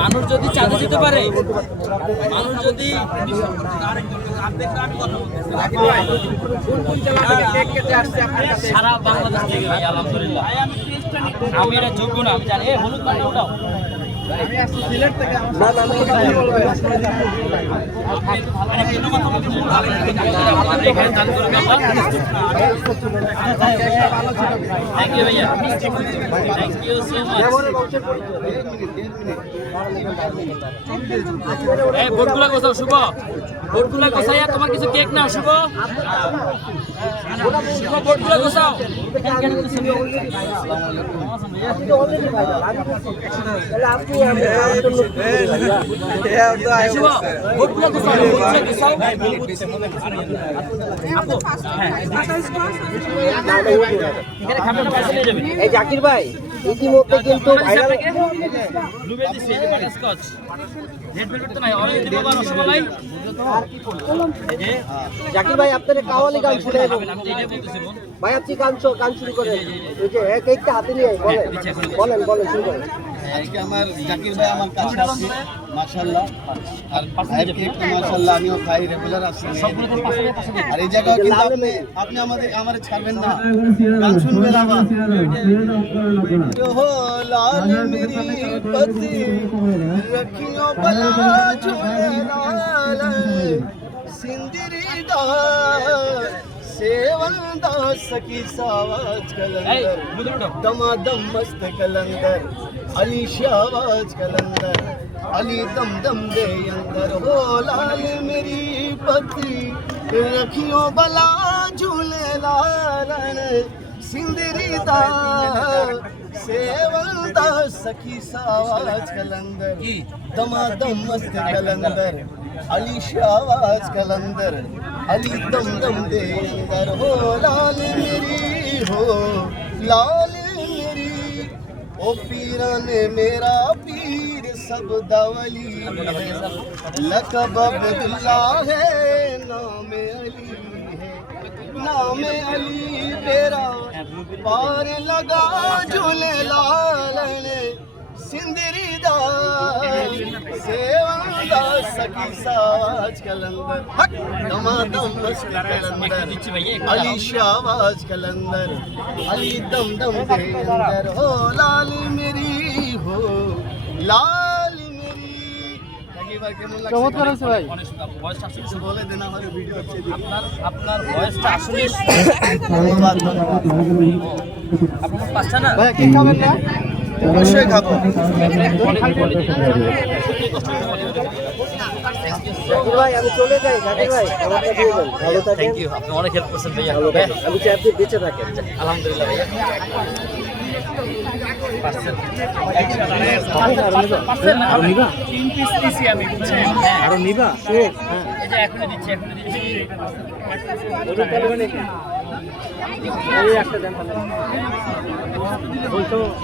মানুষ যদি চাঁদে যেতে পারে, মানুষ যদি সারা বাংলাদেশ থেকে আলহামদুলিল্লাহ। আমি এটা যোগ্য না, আমি জানি। হলুদ পানি ওটাও শুভ। বোর্ডগুলা কোথায় তোমার কিছু কেক নাও শুভ। শুভ বোর্ডগুলা কোথাও শুভ হ্যাঁ এই জাকির ভাই ইতিমধ্যে কিন্তু জাকির ভাই আপনার কাওয়ালি গান শুনে ভাই আপনি গান গান শুরু করেন হাতে নিয়ে বলেন বলেন বলেন শুরু করেন আজকে আমার জাকির ভাই আমার কাছে আসছে মার্শাল্লাহ আর ভাইয়ের কেকটা মার্শাল্লাহ আমিও খাই রেগুলার আসছি আর এই জায়গা কিন্তু আপনি আপনি আমাদের আমারে ছাড়বেন না গান শুনবেন আমার লাল মেরি পতি রখিও বলা ঝুমে লাল সিন্দরি দা शेवंदास की सावाज कलंदर। दमादम मस्त कलंदर। अली शावाज कलंदर। अली दम दम दे अंदर। हो लाल मेरी पति रखियो बला झूले लारण सिंदरी दा सखी की सावाज कलंदर। दमादम मस्त कलंदर। ਅਲੀ ਸ਼ਾਹਵਾਜ਼ ਕਲੰਦਰ, ਅਲੀ ਦਮ ਦਮ ਦੇ ਅੰਦਰ ਹੋ ਲਾਲ ਮੇਰੀ, ਹੋ ਲਾਲ ਮੇਰੀ। ਉਹ ਪੀਰਾਂ ਨੇ ਮੇਰਾ ਪੀਰ ਸਭ ਦਾ ਵਲੀ ਹੈ। ਲਕਬ ਅਬਦੁੱਲਾ ਹੈ, ਨਾਮ ਅਲੀ ਹੈ। ਨਾਮ ਅਲੀ ਤੇਰਾ, ਪਾਰ ਲਗਾ ਝੂਲੇ ਲਾਲ ਨੇ सिंदरी दा सेवा दा सखी साज कलंदर हक दमादम मस्त कलंदर দিচ্ছি ভাই अली शाहबाज कलंदर अली दम दम दे अंदर हो लाल मेरी हो লাল মেরি জাকির ভাই কেমন লাগছে চমৎকার আছে ভাই অনেক সুন্দর ভয়েসটা আসলে কিছু বলে দেন আমার ভিডিও হচ্ছে আপনার আপনার ভয়েসটা আসলে ধন্যবাদ ধন্যবাদ আপনার পাঁচটা না ভাই কি খাবেন না অবশ্যই খাব। ভাই আমি চলে যাই জাকির ভাই আমাকে দিয়ে দেন। ভালো থাকেন। থ্যাংক ইউ আপনি অনেক হেল্প করছেন ভাইয়া। ভালো থাকেন। আমি চাই আপনি বেঁচে থাকেন। আলহামদুলিল্লাহ ভাইয়া। আরও নিবা? তিন পিস দিছি আমি বুঝছেন আরও নিবা? এটা এখনই দিচ্ছি এখনই দিচ্ছি। একটা দেন তাহলে। ওই তো